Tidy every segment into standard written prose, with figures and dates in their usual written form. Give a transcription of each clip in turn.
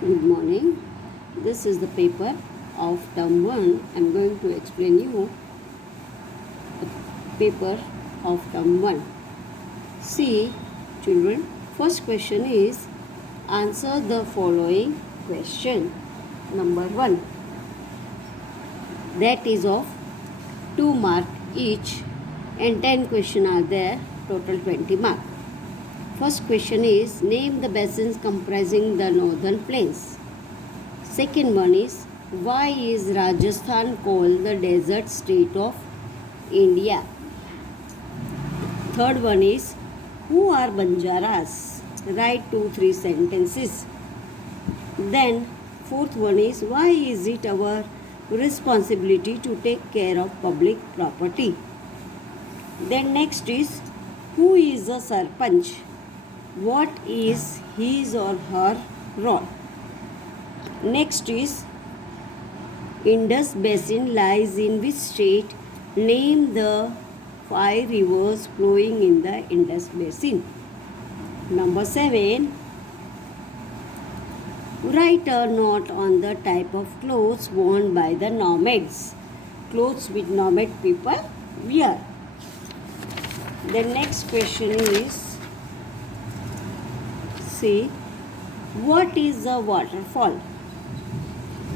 Good morning. This is the paper of term 1. I am going to explain you the paper of term 1. See, children, first question is answer the following question. Number 1. That is of 2 mark each and 10 questions are there, total 20 mark. First question is name the basins comprising the northern plains. Second one is why is Rajasthan called the desert state of India? Third one is who are Banjaras? Write 2-3 sentences. Then fourth one is why is it our responsibility to take care of public property? Then next is who is a sarpanch? What is his or her role? Next is Indus Basin lies in which state? Name the 5 rivers flowing in the Indus Basin. Number 7. Write a note on the type of clothes worn by the nomads. Clothes which nomad people wear. The next question is see what is a waterfall?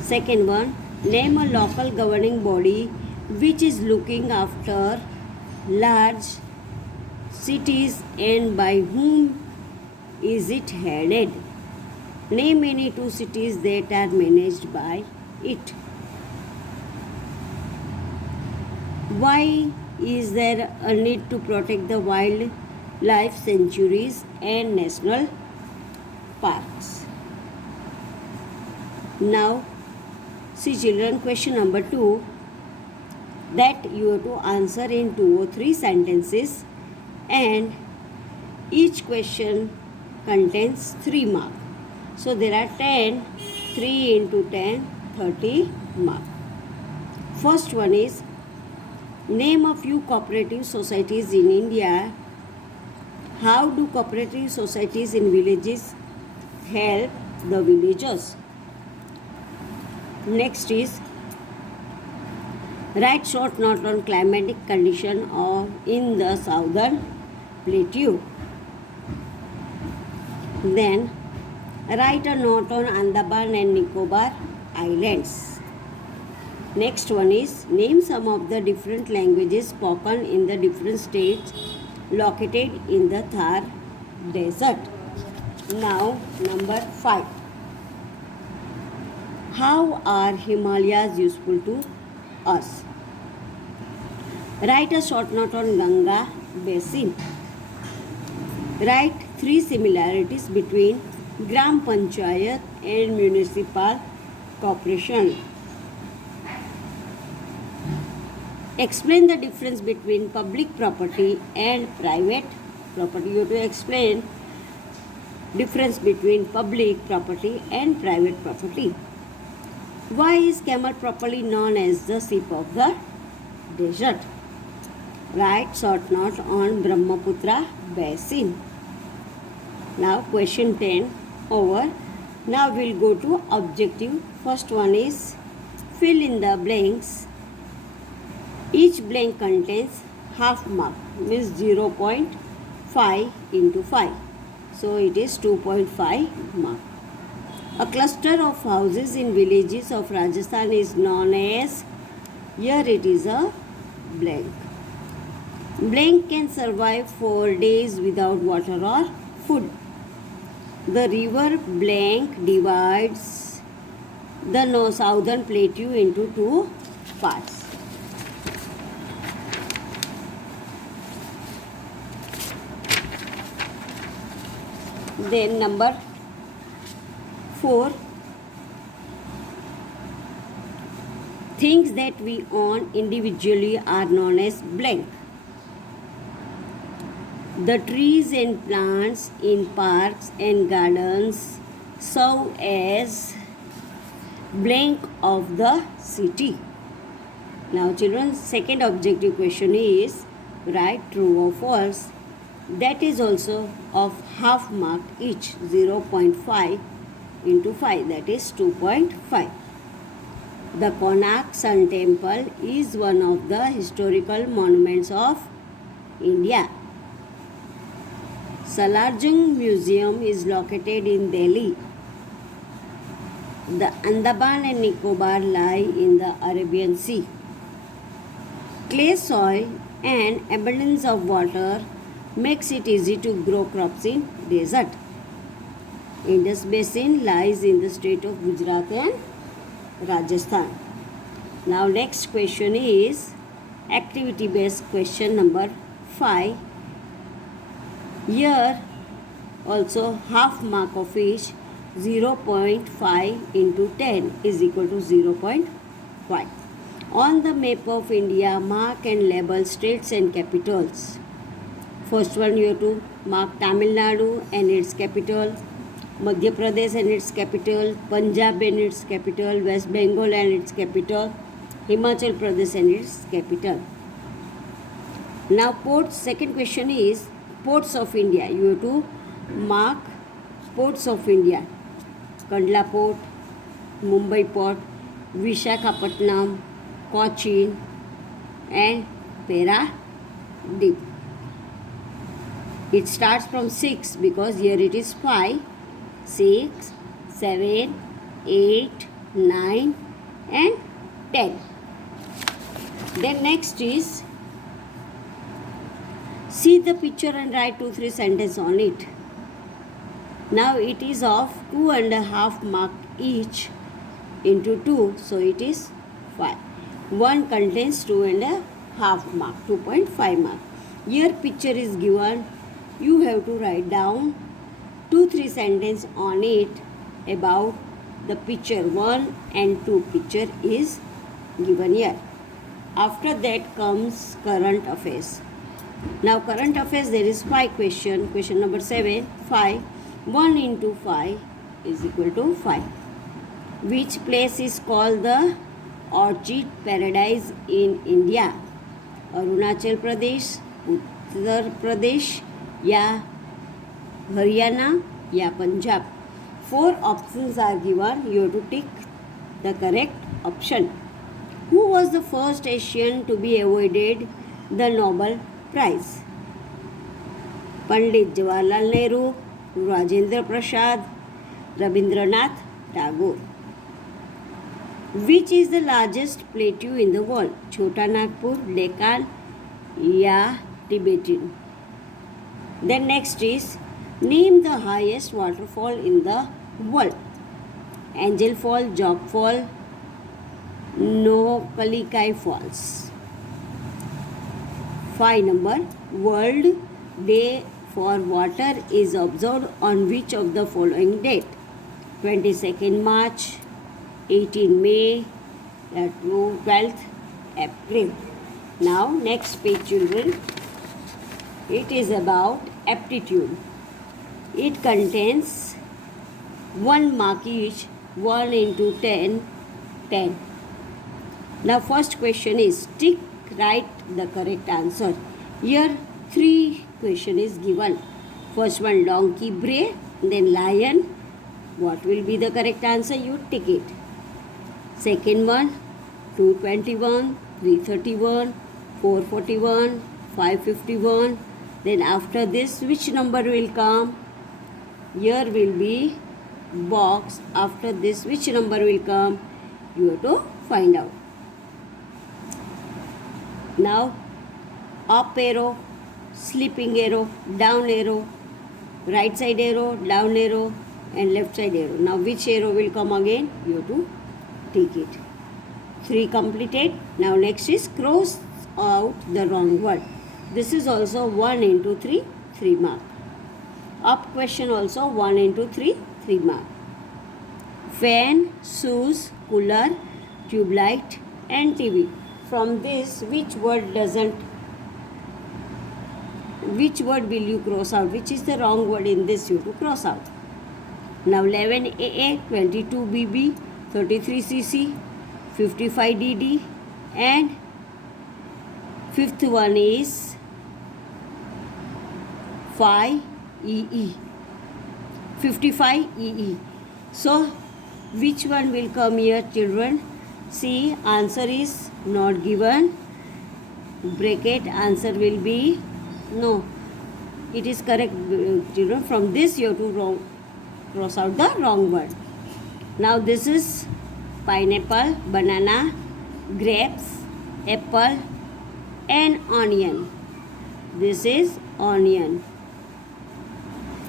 Second one, name a local governing body which is looking after large cities and by whom is it headed? Name any 2 cities that are managed by it. Why is there a need to protect the wildlife sanctuaries and national parks? Now, see children, question number 2 that you have to answer in 2 or 3 sentences and each question contains 3 marks. So there are 10, 3 into 10, 30 marks. First one is name a few cooperative societies in India. How do cooperative societies in villages help the villagers? Next is write short note on climatic condition in the southern plateau. Then write a note on Andaman and Nicobar Islands. Next one is name some of the different languages spoken in the different states located in the Thar desert. Now number 5. How are Himalayas useful to us? Write a short note on Ganga basin. Write 3 similarities between Gram Panchayat and municipal corporation. Explain the difference between public property and private property. You have to explain difference between public property and private property. Why is camel properly known as the sheep of the desert? Write short note on Brahmaputra basin. Now question 10 over. Now we'll go to objective. First one is fill in the blanks. Each blank contains half mark, means 0.5 into 5. So it is 2.5 mark. A cluster of houses in villages of Rajasthan is known as, here it is a blank. Blank can survive for days without water or food. The river blank divides the southern plateau into 2 parts. Then number 4. Things that we own individually are known as blank. The trees and plants in parks and gardens serve as blank of the city. Now children, second objective question is write true or false. That is also of half mark each, 0.5 into 5, that is 2.5. The Konark Sun Temple is one of the historical monuments of India. Salarjung Museum is located in Delhi. The Andaman and Nicobar lie in the Arabian Sea. Clay soil and abundance of water makes it easy to grow crops in desert. Indus Basin lies in the state of Gujarat and Rajasthan. Now next question is activity based question number 5. Here also half mark of each, 0.5 into 10 is equal to 0.5. On the map of India, mark and label states and capitals. First one, you have to mark Tamil Nadu and its capital, Madhya Pradesh and its capital, Punjab and its capital, West Bengal and its capital, Himachal Pradesh and its capital. Now ports, second question is ports of India. You have to mark ports of India. Kandla Port, Mumbai Port, Visakhapatnam, Cochin and Paradip. It starts from 6 because here it is 5, 6, 7, 8, 9 and 10. Then next is see the picture and write 2-3 sentences on it. Now it is of 2.5 mark each into 2, so it is 5. One contains 2.5 mark, 2.5 mark. Here picture is given. You have to write down 2-3 sentences on it about the picture. 1 and 2 picture is given here. After that comes current affairs. Now current affairs, there is 5 question. Question number 7, 5. 1 into 5 is equal to 5. Which place is called the orchid paradise in India? Arunachal Pradesh, Uttar Pradesh या हरियाणा या Punjab. 4 options are given. You have to tick the correct option. Who was the first Asian to be awarded the Nobel Prize? Pandit Jawaharlal Nehru, Rajendra Prasad, Rabindranath Tagore. Which is the largest plateau in the world? Chota Nagpur, Deccan या Tibetan. Then next is name the highest waterfall in the world. Angel Fall, Jog Fall, Nokkalikai Falls. 5 number. World Day for Water is observed on which of the following date? 22nd March, 18 May, 12th April. Now next page children. It is about aptitude. It contains 1 mark each, 1 into 10, 10. Now first question is tick, write the correct answer. Here 3 question is given. First one donkey bray, then lion. What will be the correct answer? You tick it. Second one 221, 331, 441, 551. Then after this, which number will come? Here will be box. After this, which number will come? You have to find out. Now, up arrow, sleeping arrow, down arrow, right side arrow, down arrow and left side arrow. Now, which arrow will come again? You have to take it. 3 completed. Now, next is cross out the wrong word. This is also 1 into 3, 3 mark. Up question also 1 into 3, 3 mark. Fan, shoes, cooler, tube light and TV. From this, which word will you cross out? Which is the wrong word in this? You have to cross out. Now 11 AA, 22 BB, 33 CC, 55 DD and fifth one is 5 EE, 55 EE. So which one will come here, children? See, answer is not given. Bracket answer will be no. It is correct, children. From this you have to cross out the wrong word. Now this is pineapple, banana, grapes, apple and onion. This is onion.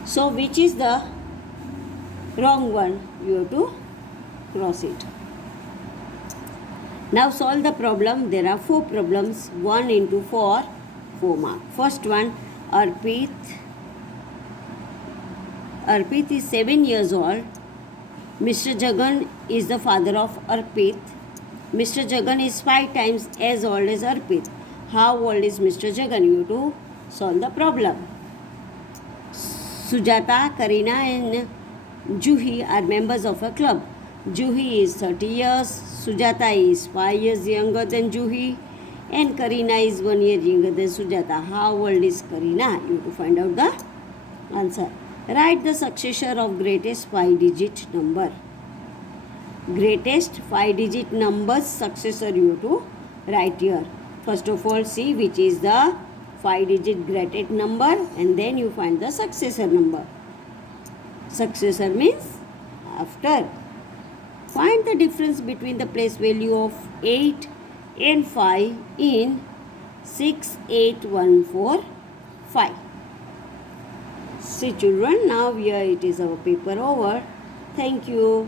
So which is the wrong one? You have to cross it. Now solve the problem. There are 4 problems. 1 into 4, 4 marks. First one, Arpit is 7 years old. Mr. Jagan is the father of Arpit. Mr. Jagan is 5 times as old as Arpit. How old is Mr. Jagan? You have to solve the problem. Sujata, Karina and Juhi are members of a club. Juhi is 30 years, Sujata is 5 years younger than Juhi and Karina is 1 year younger than Sujata. How old is Karina? You have to find out the answer. Write the successor of greatest 5-digit number. Greatest 5-digit numbers successor you have to write here. First of all, see which is the 5-digit greatest number and then you find the successor number. Successor means after. Find the difference between the place value of 8 and 5 in 68145. See children, now here it is our paper over. Thank you.